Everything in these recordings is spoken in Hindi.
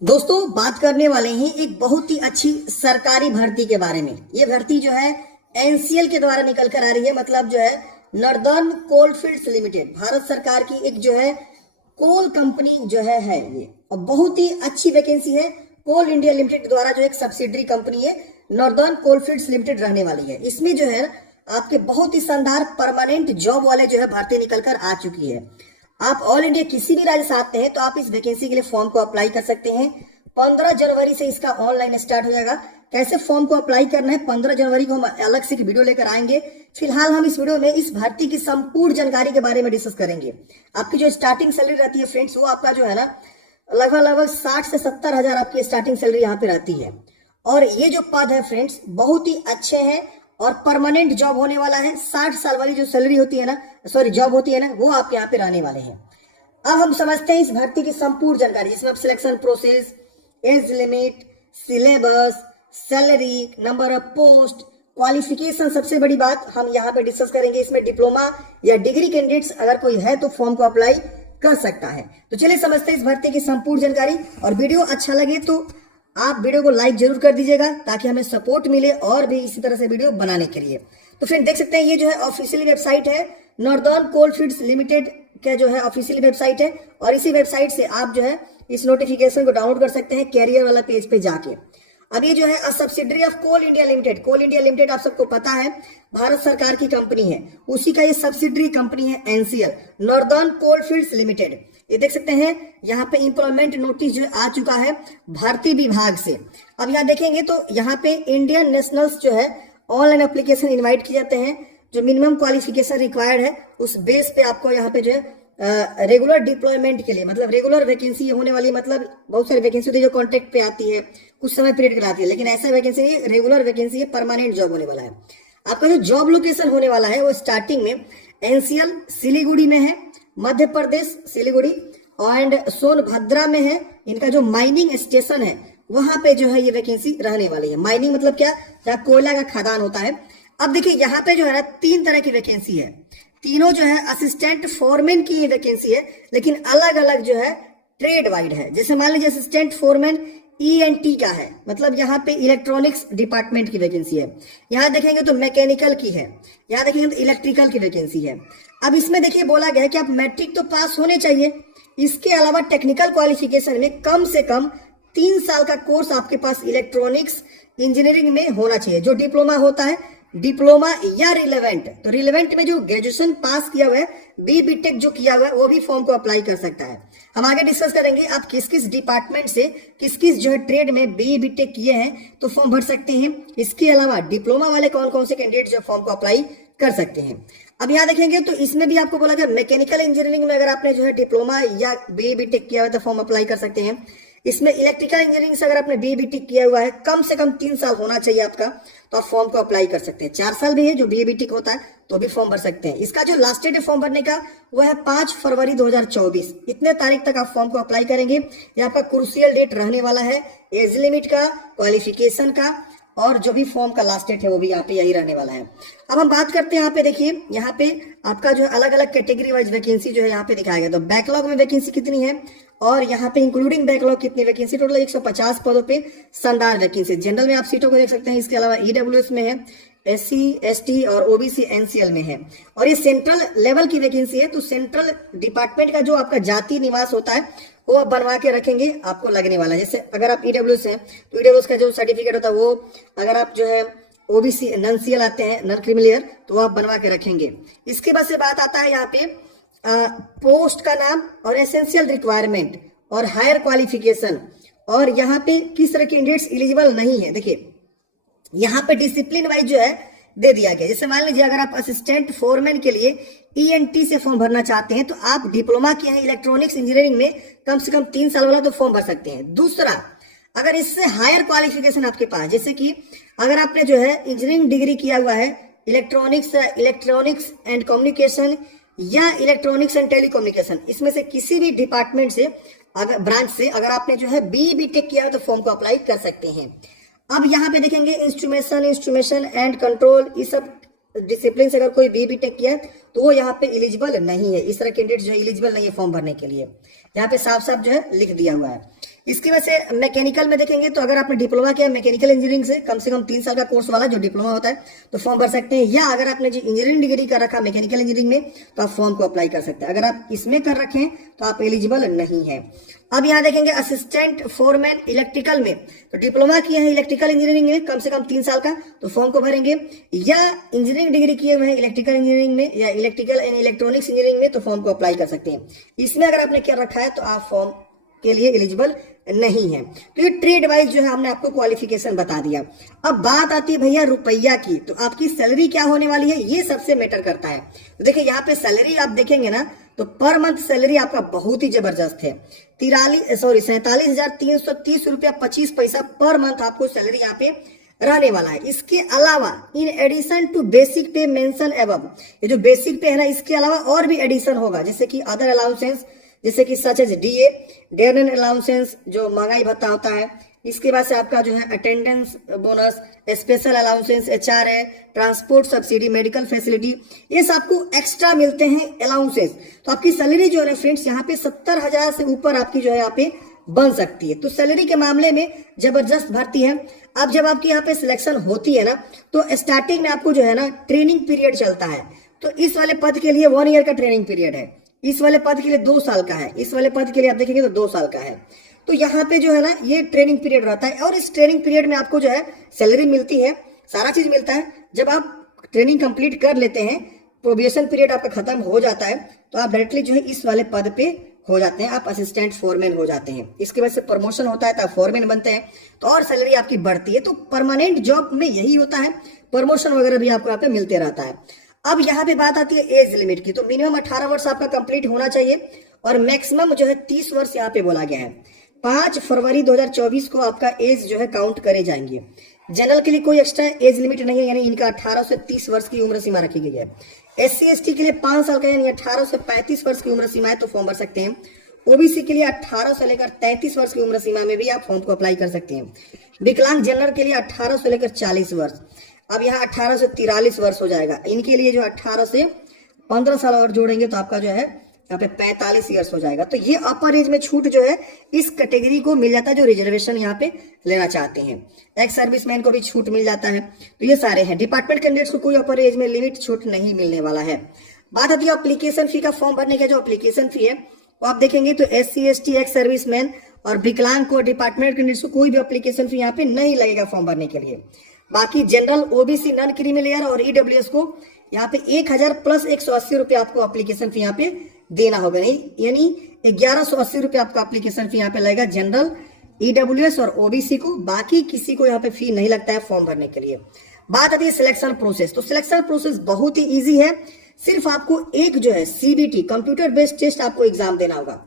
दोस्तों बात करने वाले हैं एक बहुत ही अच्छी सरकारी भर्ती के बारे में। ये भर्ती जो है एनसीएल के द्वारा निकल कर आ रही है, मतलब जो है नॉर्दर्न कोलफील्ड्स लिमिटेड, भारत सरकार की एक जो है कोल कंपनी जो है ये, और बहुत ही अच्छी वैकेंसी है। कोल इंडिया लिमिटेड द्वारा जो एक सब्सिडरी कंपनी है नॉर्दर्न कोलफील्ड्स लिमिटेड रहने वाली है। इसमें जो है आपके बहुत ही शानदार परमानेंट जॉब वाले जो है भर्ती निकल कर आ चुकी है। आप ऑल इंडिया किसी भी राज्य से आते हैं तो आप इस वैकेंसी के लिए फॉर्म को अप्लाई कर सकते हैं। 15 जनवरी से इसका ऑनलाइन स्टार्ट हो जाएगा। कैसे फॉर्म को अप्लाई करना है 15 जनवरी को हम अलग से एक वीडियो लेकर आएंगे। फिलहाल हम इस वीडियो में इस भर्ती की संपूर्ण जानकारी के बारे में डिस्कस करेंगे। आपकी जो स्टार्टिंग सैलरी रहती है फ्रेंड्स, वो आपका जो है ना लगभग 60 से 70 हजार आपकी स्टार्टिंग सैलरी यहाँ पे रहती है। और ये जो पद है फ्रेंड्स बहुत ही अच्छे हैं और परमानेंट जॉब होने वाला है। 60 साल वाली जो सैलरी होती है ना, सॉरी जॉब होती है ना, वो आपके यहाँ पे रहने वाले हैं। अब हम समझते हैं इस भर्ती की संपूर्ण जानकारी, जिसमें आप selection process, age limit, syllabus, salary, number of post, qualification, सबसे बड़ी बात हम यहाँ पे डिस्कस करेंगे। इसमें डिप्लोमा या डिग्री कैंडिडेट्स अगर कोई है तो फॉर्म को अप्लाई कर सकता है। तो चलिए समझते हैं इस भर्ती की संपूर्ण जानकारी। और वीडियो अच्छा लगे तो आप वीडियो को लाइक जरूर कर दीजिएगा ताकि हमें सपोर्ट मिले और भी इसी तरह से वीडियो बनाने के लिए। तो फ्रेंड देख सकते हैं ये जो है ऑफिशियली वेबसाइट है, नॉर्दर्न कोलफील्ड्स लिमिटेड का जो है ऑफिशियली वेबसाइट है। और इसी वेबसाइट से आप जो है इस नोटिफिकेशन को डाउनलोड कर सकते हैं कैरियर वाला पेज पे जाके। अब ये जो है a subsidiary of Coal India Limited, Coal India Limited आप सबको पता है भारत सरकार की कंपनी है, उसी का ये सब्सिडरी कंपनी है एनसीएल, नॉर्दर्न कोलफील्ड्स लिमिटेड। ये देख सकते हैं यहाँ पे इंप्लॉयमेंट नोटिस जो आ चुका है भर्ती विभाग से। अब यहाँ देखेंगे तो यहाँ पे इंडियन नेशनल्स जो है ऑनलाइन एप्लीकेशन इनवाइट किए जाते हैं। जो मिनिमम क्वालिफिकेशन रिक्वायर्ड है उस बेस पे आपको यहाँ पे जो है रेगुलर डिप्लॉयमेंट के लिए, मतलब रेगुलर वैकेंसी होने वाली, मतलब बहुत सारी वैकेंसी होती है जो कॉन्ट्रैक्ट पे आती है, कुछ समय पीरियड कराती है, लेकिन ऐसा वैकेंसी नहीं, रेगुलर वैकेंसी है, परमानेंट जॉब होने वाला है। आपका जो जॉब लोकेशन होने वाला है वो स्टार्टिंग में एनसीएल सिलीगुड़ी में है, मध्य प्रदेश सिलीगुड़ी, एंड सोनभद्रा में है। इनका जो माइनिंग स्टेशन है वहां पे जो है ये वैकेंसी रहने वाली है। माइनिंग मतलब क्या, जहाँ कोयला का खदान होता है। अब देखिए यहाँ पे जो है ना 3 तरह की वैकेंसी है, तीनों जो है असिस्टेंट फोरमैन की वैकेंसी है, लेकिन अलग अलग जो है ट्रेड वाइड है। जैसे मान लीजिए असिस्टेंट फोरमैन ईएनटी का है, मतलब यहाँ पे इलेक्ट्रॉनिक्स डिपार्टमेंट की वैकेंसी है। यहाँ देखेंगे तो मैकेनिकल की है, यहाँ देखेंगे तो इलेक्ट्रिकल की वैकेंसी है। अब इसमें देखिए बोला गया है कि आप मैट्रिक तो पास होने चाहिए, इसके अलावा टेक्निकल क्वालिफिकेशन में कम से कम 3 साल का कोर्स आपके पास इलेक्ट्रॉनिक्स इंजीनियरिंग में होना चाहिए। जो डिप्लोमा होता है, डिप्लोमा या रिलेवेंट, तो रिलेवेंट में जो ग्रेजुएशन पास किया हुआ है, बीटेक जो किया हुआ है, वो भी फॉर्म को अप्लाई कर सकता है। हम आगे डिस्कस करेंगे आप किस किस डिपार्टमेंट से, किस किस जो है ट्रेड में बीटेक किए हैं तो फॉर्म भर सकते हैं। इसके अलावा डिप्लोमा वाले कौन कौन से कैंडिडेट जो फॉर्म को अप्लाई कर सकते हैं। अब यहाँ देखेंगे तो इसमें भी आपको बोला गया मैकेनिकल इंजीनियरिंग में अगर आपने जो है डिप्लोमा या बीटेक किया हुआ है तो फॉर्म अप्लाई कर सकते हैं। इसमें इलेक्ट्रिकल इंजीनियरिंग से अगर आपने बीटेक किया हुआ है, कम से कम 3 साल होना चाहिए आपका, तो आप फॉर्म को अप्लाई कर सकते हैं। 4 साल भी है जो बीटेक होता है तो भी फॉर्म भर सकते हैं। इसका जो लास्ट डेट है फॉर्म भरने का वो है 5 फरवरी 2024। इतने तारीख तक आप फॉर्म को अप्लाई करेंगे। ये आपका क्रूशियल डेट रहने वाला है, एज लिमिट का, क्वालिफिकेशन का, और जो भी फॉर्म का लास्ट डेट है वो भी यहाँ पे यही रहने वाला है। अब हम बात करते हैं यहाँ पे, देखिए यहाँ पे आपका जो है अलग अलग कैटेगरी वाइज वैकेंसी जो है यहाँ पे दिखाया गया। तो बैकलॉग में वैकेंसी कितनी है और यहाँ पे इंक्लूडिंग बैकलॉग कितनी वैकेंसी, टोटल 150 पदों पे शानदार वैकेंसी। जनरल में आप सीटों को देख सकते हैं, इसके अलावा ईडब्ल्यूएस में है, एससी एसटी और ओबीसी एनसीएल में है। और ये सेंट्रल लेवल की वैकेंसी है, तो सेंट्रल डिपार्टमेंट का जो आपका जाति निवास होता है वो आप बनवा के रखेंगे, आपको लगने वाला है। जैसे अगर आप ईडब्ल्यूएस हैं तो ईडब्ल्यूएस का जो सर्टिफिकेट होता है वो, अगर आप जो है ओबीसी नॉन-सीएल आते हैं, नॉन क्रिमिनल, तो आप बनवा के रखेंगे। इसके बाद से बात आता है यहाँ पे पोस्ट का नाम और एसेंशियल रिक्वायरमेंट और हायर क्वालिफिकेशन, और यहाँ पे किस तरह के कैंडिडेट्स एलिजिबल नहीं है। देखिए यहाँ पे डिसिप्लिन वाइज जो है दे दिया गया। जैसे मान लीजिए अगर आप असिस्टेंट फोरमैन के लिए ईएनटी से फॉर्म भरना चाहते हैं तो आप डिप्लोमा किए हैं इलेक्ट्रॉनिक्स इंजीनियरिंग में कम से कम 3 साल वाला, तो फॉर्म भर सकते हैं। दूसरा, अगर इससे हायर क्वालिफिकेशन आपके पास, जैसे कि अगर आपने जो है इंजीनियरिंग डिग्री किया हुआ है इलेक्ट्रॉनिक्स एंड कम्युनिकेशन या इलेक्ट्रॉनिक्स एंड टेलीकम्युनिकेशन, इसमें से किसी भी डिपार्टमेंट से, अगर ब्रांच से अगर आपने जो है बीटेक किया है तो फॉर्म को अप्लाई कर सकते हैं। अब यहाँ पे देखेंगे इंस्ट्रूमेशन एंड कंट्रोल, इस सब डिसिप्लिन से अगर कोई बीटेक किया है तो वो यहाँ पे एलिजिबल नहीं है। इस तरह कैंडिडेट जो है एलिजिबल नहीं है फॉर्म भरने के लिए, यहाँ पे साफ साफ जो है लिख दिया हुआ है। इसकी वजह से मैकेनिकल में देखेंगे तो अगर आपने डिप्लोमा किया मैकेनिकल इंजीनियरिंग से कम 3 साल का कोर्स वाला जो डिप्लोमा होता है तो फॉर्म भर सकते हैं, या अगर आपने जो इंजीनियरिंग डिग्री कर रखा मैकेनिकल इंजीनियरिंग में तो आप फॉर्म को अप्लाई कर सकते हैं। अगर आप इसमें कर रखे हैं तो आप एलिजिबल नहीं है। अब यहाँ देखेंगे असिस्टेंट फोरमैन इलेक्ट्रिकल में, तो डिप्लोमा किए हैं इलेक्ट्रिकल इंजीनियरिंग में कम से कम 3 साल का तो फॉर्म को भरेंगे, या इंजीनियरिंग डिग्री किए हुए हैं इलेक्ट्रिकल इंजीनियरिंग में या इलेक्ट्रिकल एंड इलेक्ट्रॉनिक्स इंजीनियरिंग में तो फॉर्म को अप्लाई कर सकते हैं। इसमें अगर आपने क्या रखा है तो आप फॉर्म के लिए एलिजिबल नहीं है। तो ये ट्रेड वाइज जो है हमने आपको क्वालिफिकेशन बता दिया। अब बात आती है भैया रुपया की, तो आपकी सैलरी क्या होने वाली है ये सबसे मैटर करता है। तो देखिए यहाँ पे सैलरी आप देखेंगे ना तो पर मंथ सैलरी आपका बहुत ही जबरदस्त है, 47,330 रुपया 25 पैसा पर मंथ आपको सैलरी यहाँ पे रहने वाला है। इसके अलावा इन एडिशन टू बेसिक पे मेंशन एबव, ये जो बेसिक पे है ना इसके अलावा और भी एडिशन होगा, जैसे कि अदर अलाउंसेंस, जैसे कि सच एज डीए डेयरन अलाउंसेंस जो महंगाई भत्ता होता है, इसके बाद से आपका जो है attendance bonus, special allowances, HRA, transport subsidy, medical facility, ये सब आपको एक्स्ट्रा मिलते हैं अलाउंसेंस। तो आपकी सैलरी जो है फ्रेंड्स यहाँ पे 70,000 से ऊपर आपकी जो है यहाँ पे बन सकती है। तो सैलरी के मामले में जबरदस्त भर्ती है। अब जब आपकी यहाँ पे सिलेक्शन होती है ना तो स्टार्टिंग में आपको जो है ना ट्रेनिंग पीरियड चलता है। तो इस वाले पद के लिए 1 ईयर का ट्रेनिंग पीरियड है, इस वाले पद के लिए 2 साल का है, इस वाले पद के लिए आप देखेंगे तो 2 साल का है। तो यहाँ पे जो है ना ये ट्रेनिंग पीरियड रहता है और इस ट्रेनिंग पीरियड में आपको जो है सैलरी मिलती है, सारा चीज मिलता है। जब आप ट्रेनिंग कंप्लीट कर लेते हैं, प्रोबेशन पीरियड आपका खत्म हो जाता है तो आप डायरेक्टली जो है इस वाले पद पे हो जाते हैं, आप असिस्टेंट फोरमैन हो जाते हैं। इसके बाद से प्रमोशन होता है तो आप फोरमैन बनते हैं तो और सैलरी आपकी बढ़ती है। तो परमानेंट जॉब में यही होता है, प्रमोशन वगैरह भी आपको यहाँ पे मिलते रहता है। अब यहाँ पे बात आती है एज लिमिट की, तो मिनिमम 18 वर्ष आपका कंप्लीट होना चाहिए और मैक्सिमम जो है 30 वर्ष यहाँ पे बोला गया है। 5 फरवरी 2024 को आपका एज जो है काउंट करे जाएंगे। जनरल के लिए कोई एक्स्ट्रा एज लिमिट नहीं है, यानी इनका 18 से 30 वर्ष की उम्र सीमा रखी गई है। SC/ST के लिए 5 साल का यानी 18 से 35 वर्ष की उम्र सीमा है तो फॉर्म भर सकते हैं। OBC के लिए 18 से लेकर 33 वर्ष की उम्र सीमा में भी आप फॉर्म को अप्लाई कर सकते हैं। विकलांग जनरल के लिए 18 से लेकर 40 वर्ष, अब यहाँ 18 से 43 वर्ष हो जाएगा। इनके लिए जो 18 से 15 साल और जोड़ेंगे तो आपका जो है यहाँ पे 45 ईयर्स हो जाएगा। तो ये अपर एज में छूट जो है इस कैटेगरी को मिल जाता है जो रिजर्वेशन यहाँ पे लेना चाहते हैं। एक्स सर्विसमैन को भी छूट मिल जाता है। तो ये सारे हैं। डिपार्टमेंट कैंडिडेट्स को कोई अपर एज में लिमिट छूट नहीं मिलने वाला है। बात आती है एप्लीकेशन फी का। फॉर्म भरने का जो एप्लीकेशन फी है वो आप देखेंगे तो SC/ST, एक्स सर्विसमैन और विकलांग को, डिपार्टमेंट कैंडिडेट्स को कोई भी एप्लीकेशन फी यहाँ पे नहीं लगेगा फॉर्म भरने के लिए। बाकी जनरल, OBC, नॉन क्रीमी और EWS को यहाँ पे 1000 प्लस 180 रुपये आपको एप्लीकेशन फी यहाँ पे देना होगा, नहीं यानी 1180 रुपये आपका एप्लीकेशन फी यहाँ पे लगेगा जनरल, EWS और OBC को। बाकी किसी को यहाँ पे फी नहीं लगता है फॉर्म भरने के लिए। बात आती है सिलेक्शन प्रोसेस, तो सिलेक्शन प्रोसेस बहुत ही इजी है। सिर्फ आपको एक जो है CBT कंप्यूटर बेस्ड टेस्ट आपको एग्जाम देना होगा।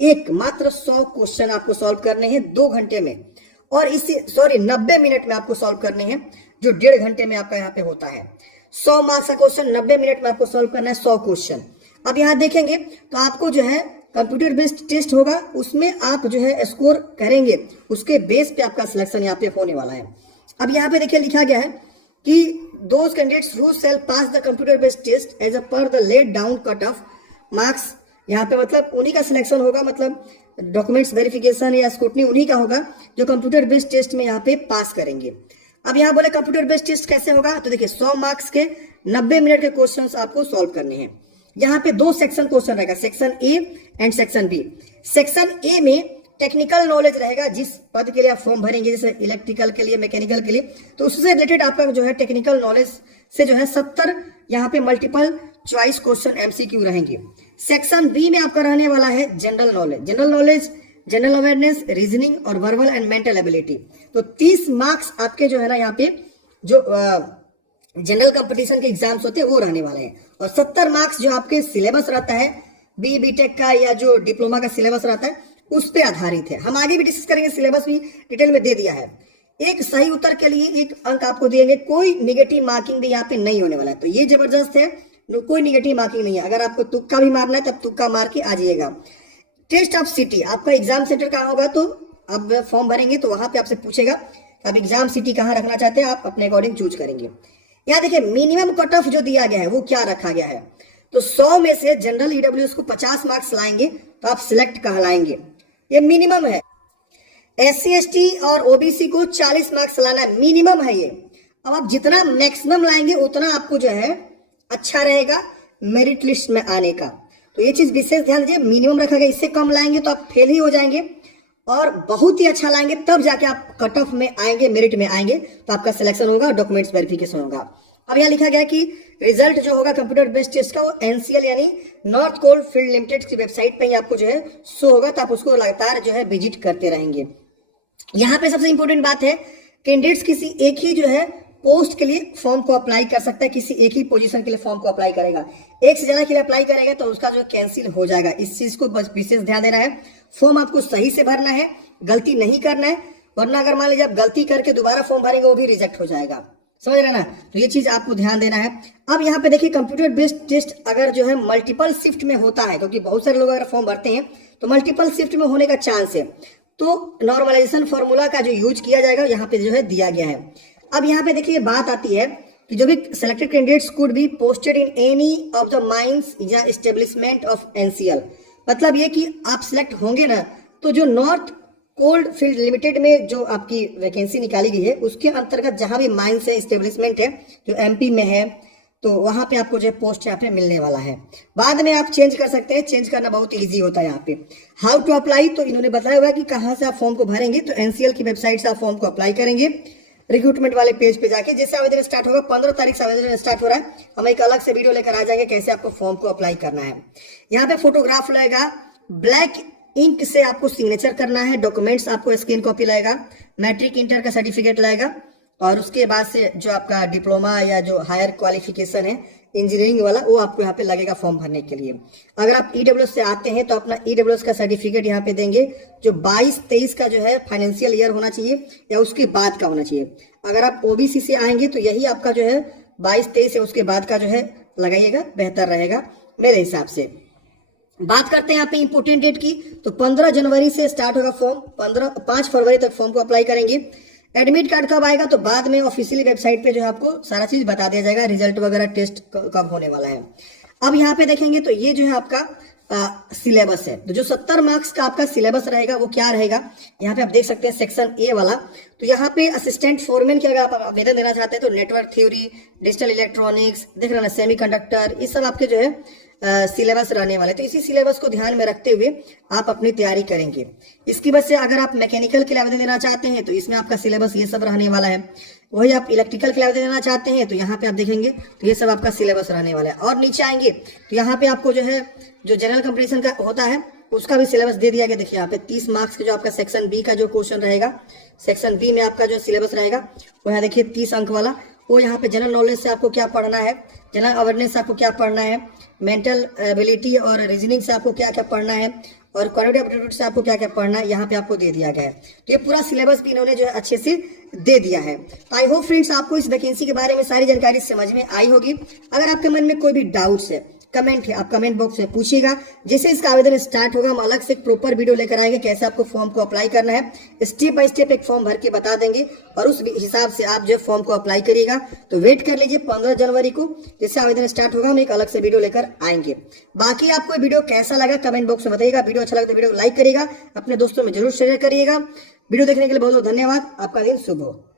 एक मात्र 100 क्वेश्चन आपको सॉल्व करने हैं 2 घंटे में, और इसी 90 मिनट में आपको सॉल्व करने हैं जो 1.5 घंटे में आपका यहाँ पे होता है। 100 मार्क्स का क्वेश्चन 90 मिनट में आपको सॉल्व करना है 100 क्वेश्चन। अब यहाँ देखेंगे तो आपको जो है कंप्यूटर बेस्ड टेस्ट होगा, उसमें आप जो है स्कोर करेंगे, उसके बेस पे आपका सिलेक्शन यहाँ पे होने वाला है। अब यहाँ पे देखिए लिखा गया है कि those candidates who shall pass the computer based test as a per the laid down cut off marks, यहाँ पे मतलब उन्हीं का सिलेक्शन होगा, मतलब डॉक्यूमेंट्स वेरिफिकेशन या स्क्रूटनी उन्हीं का होगा जो कंप्यूटर बेस्ड टेस्ट में यहाँ पे पास करेंगे। अब यहाँ बोले कंप्यूटर बेस्ड टेस्ट कैसे होगा, तो देखिए 100 मार्क्स के 90 मिनट के क्वेश्चंस आपको सॉल्व करने हैं। यहाँ पे 2 सेक्शन क्वेश्चन रहेगा, section A and section B। Section A में टेक्निकल नॉलेज रहेगा, जिस पद के लिए आप फॉर्म भरेंगे, जैसे इलेक्ट्रिकल के लिए, मैकेनिकल के लिए, तो उससे रिलेटेड आपका जो है टेक्निकल नॉलेज से जो है 70 यहाँ पे मल्टीपल चॉइस क्वेश्चन MCQ रहेंगे। सेक्शन B में आपका रहने वाला है general knowledge, general awareness, reasoning और वर्बल एंड मेंटल एबिलिटी। तो 30 मार्क्स आपके जो है ना यहाँ पे जो जनरल कंपटीशन के एग्जाम्स होते हैं वो रहने वाले हैं, और 70 मार्क्स जो आपके सिलेबस रहता है BTech का या जो डिप्लोमा का सिलेबस रहता है उस पे आधारित है। हम आगे भी डिस्कस करेंगे, सिलेबस भी डिटेल में दे दिया है। एक सही उत्तर के लिए 1 अंक आपको देंगे, कोई निगेटिव मार्किंग भी यहाँ पे नहीं होने वाला है। तो ये जबरदस्त है, कोई निगेटिव मार्किंग नहीं है। अगर आपको तुक्का भी मारना है तब तुक्का मार के आ जाइएगा। टेस्ट ऑफ सिटी, आपका एग्जाम सेंटर कहाँ होगा, तो आप फॉर्म भरेंगे तो वहां पे आपसे पूछेगा आप एग्जाम सिटी कहाँ रखना चाहते हैं, आप अपने अकॉर्डिंग चूज करेंगे। यहाँ देखिए मिनिमम कट ऑफ जो दिया गया है वो क्या रखा गया है, तो 100 में से जनरल EWS को 50 मार्क्स लाएंगे तो आप सिलेक्ट कहलाएंगे, ये मिनिमम है। SC/ST और OBC को 40 मार्क्स लाना मिनिमम है ये। अब आप जितना मैक्सिमम लाएंगे उतना आपको जो है अच्छा रहेगा मेरिट लिस्ट में आने का। तो ये चीज विशेष ध्यान दीजिए, मिनिमम रखा गया, इससे कम लाएंगे तो आप फेल ही हो जाएंगे, और बहुत ही अच्छा लाएंगे तब जाके आप कट ऑफ में आएंगे, मेरिट में आएंगे, तो आपका सिलेक्शन होगा, डॉक्यूमेंट्स वेरिफिकेशन होगा। अब यहाँ लिखा गया कि रिजल्ट जो होगा कंप्यूटर बेस्ड टेस्ट का वो NCL यानी नॉर्थ कोल फील्ड लिमिटेड की वेबसाइट पे ही आपको जो है शो होगा, तो आप उसको लगातार जो है विजिट करते रहेंगे। यहाँ पे सबसे इंपॉर्टेंट बात है, कैंडिडेट्स किसी एक ही जो है पोस्ट के लिए फॉर्म को अप्लाई कर सकता है, किसी एक ही पोजीशन के लिए फॉर्म को अप्लाई करेगा। एक से ज्यादा के लिए अप्लाई करेगा तो उसका जो कैंसिल हो जाएगा, इस चीज को बस विशेष ध्यान देना है। फॉर्म आपको सही से भरना है, गलती नहीं करना है, वरना अगर मान लीजिए आप गलती करके दोबारा फॉर्म भरेंगे वो भी रिजेक्ट हो जाएगा, समझ रहे ना। तो ये चीज आपको ध्यान देना है। अब यहाँ पे देखिए कंप्यूटर बेस्ड टेस्ट अगर जो है मल्टीपल शिफ्ट में होता है, क्योंकि बहुत सारे लोग अगर फॉर्म भरते हैं तो मल्टीपल शिफ्ट में होने का चांस है, तो नॉर्मलाइजेशन फॉर्मूला का जो यूज किया जाएगा यहाँ पे जो है दिया गया है। अब यहाँ पे देखिए बात आती है कि जो भी selected candidates could be posted in any of the mines या एस्टेब्लिशमेंट ऑफ NCL। मतलब ये कि आप सिलेक्ट होंगे ना, तो जो नॉर्थ कोल्ड फील्ड लिमिटेड में जो आपकी वैकेंसी निकाली गई है उसके अंतर्गत जहां भी माइंस है, एस्टेब्लिशमेंट है जो MP में है, तो वहां पे आपको जो है पोस्ट यहाँ पे मिलने वाला है। बाद में आप चेंज कर सकते हैं, चेंज करना बहुत ईजी होता है। यहाँ पे हाउ टू अप्लाई, तो इन्होंने बताया हुआ कि कहाँ से आप फॉर्म को भरेंगे, तो NCL की वेबसाइट से आप फॉर्म को अप्लाई करेंगे, रिक्रूटमेंट वाले पेज पे जाके। जैसे आवेदन स्टार्ट होगा, 15 तारीख से आवेदन स्टार्ट हो रहा है, हम एक अलग से वीडियो लेकर आ जाएंगे कैसे आपको फॉर्म को अप्लाई करना है। यहाँ पे फोटोग्राफ लगेगा, ब्लैक इंक से आपको सिग्नेचर करना है, डॉक्यूमेंट्स आपको स्कैन कॉपी लगेगा, मैट्रिक इंटर का सर्टिफिकेट लगेगा, और उसके बाद से जो आपका डिप्लोमा या जो हायर क्वालिफिकेशन है इंजीनियरिंग वाला वो आपको यहाँ पे लगेगा फॉर्म भरने के लिए। अगर आप EWS से आते हैं तो अपना EWS का सर्टिफिकेट यहाँ पे देंगे, जो 22-23 का जो है फाइनेंशियल ईयर होना चाहिए या उसके बाद का होना चाहिए। अगर आप OBC से आएंगे तो यही आपका जो है 22-23 है, उसके बाद का जो है लगाइएगा, बेहतर रहेगा मेरे हिसाब से। बात करते हैं यहाँ पे इंपोर्टेंट डेट की, तो 15 जनवरी से स्टार्ट होगा फॉर्म, 5 फरवरी तक फॉर्म को अप्लाई करेंगे। एडमिट कार्ड कब आएगा, तो बाद में ऑफिशियली वेबसाइट पे जो है आपको सारा चीज बता दिया जाएगा, रिजल्ट वगैरह टेस्ट कब होने वाला है। अब यहाँ पे देखेंगे तो ये जो है आपका सिलेबस है, तो जो 70 मार्क्स का आपका सिलेबस रहेगा वो क्या रहेगा, यहाँ पे आप देख सकते हैं सेक्शन A वाला। तो यहाँ पे असिस्टेंट फोरमैन की अगर आप आवेदन देना चाहते हैं तो नेटवर्क थ्योरी, डिजिटल इलेक्ट्रॉनिक्स, देख रहे हैं सेमीकंडक्टर, ये सब आपके जो है सिलेबस रहने वाले। तो इसी सिलेबस को ध्यान में रखते हुए आप अपनी तैयारी करेंगे। इसकी वजह से अगर आप मैकेनिकल के लिए आवेदन देना चाहते हैं तो इसमें आपका सिलेबस ये सब रहने वाला है। वही आप इलेक्ट्रिकल के लिए आवेदन देना चाहते हैं तो यहाँ पे आप देखेंगे तो ये सब आपका सिलेबस रहने वाला है। और नीचे आएंगे तो यहाँ पे आपको जो है जो जनरल कंपटीशन का होता है उसका भी सिलेबस दे दिया गया। देखिए यहाँ पे 30 मार्क्स का जो आपका सेक्शन B का जो क्वेश्चन रहेगा, सेक्शन B में आपका जो सिलेबस रहेगा वो यहाँ देखिए 30 अंक वाला, वो यहाँ पे जनरल नॉलेज से आपको क्या पढ़ना है, जनरल अवेयरनेस से आपको क्या पढ़ना है, मेंटल एबिलिटी और रीजनिंग से आपको क्या क्या पढ़ना है, और क्वालिटी एप्टीट्यूड से आपको क्या क्या पढ़ना है, यहाँ पे आपको दे दिया गया है। तो ये पूरा सिलेबस भी इन्होंने जो है अच्छे से दे दिया है। आई होप फ्रेंड्स आपको इस वैकेंसी के बारे में सारी जानकारी समझ में आई होगी। अगर आपके मन में कोई भी डाउट्स है, कमेंट है, आप कमेंट बॉक्स में पूछिएगा। जैसे इसका आवेदन स्टार्ट होगा हम अलग से एक प्रॉपर वीडियो लेकर आएंगे कैसे आपको फॉर्म को अप्लाई करना है, स्टेप बाय स्टेप एक फॉर्म भर के बता देंगे और उस हिसाब से आप जो फॉर्म को अप्लाई करिएगा। तो वेट कर लीजिए 15 जनवरी को जैसे आवेदन स्टार्ट होगा हम एक अलग से वीडियो लेकर आएंगे। बाकी आपको वीडियो कैसा लगा कमेंट बॉक्स में बताइएगा। वीडियो अच्छा लगा तो वीडियो को लाइक करिएगा, अपने दोस्तों में जरूर शेयर करिएगा। वीडियो देखने के लिए बहुत बहुत धन्यवाद। आपका दिन शुभ हो।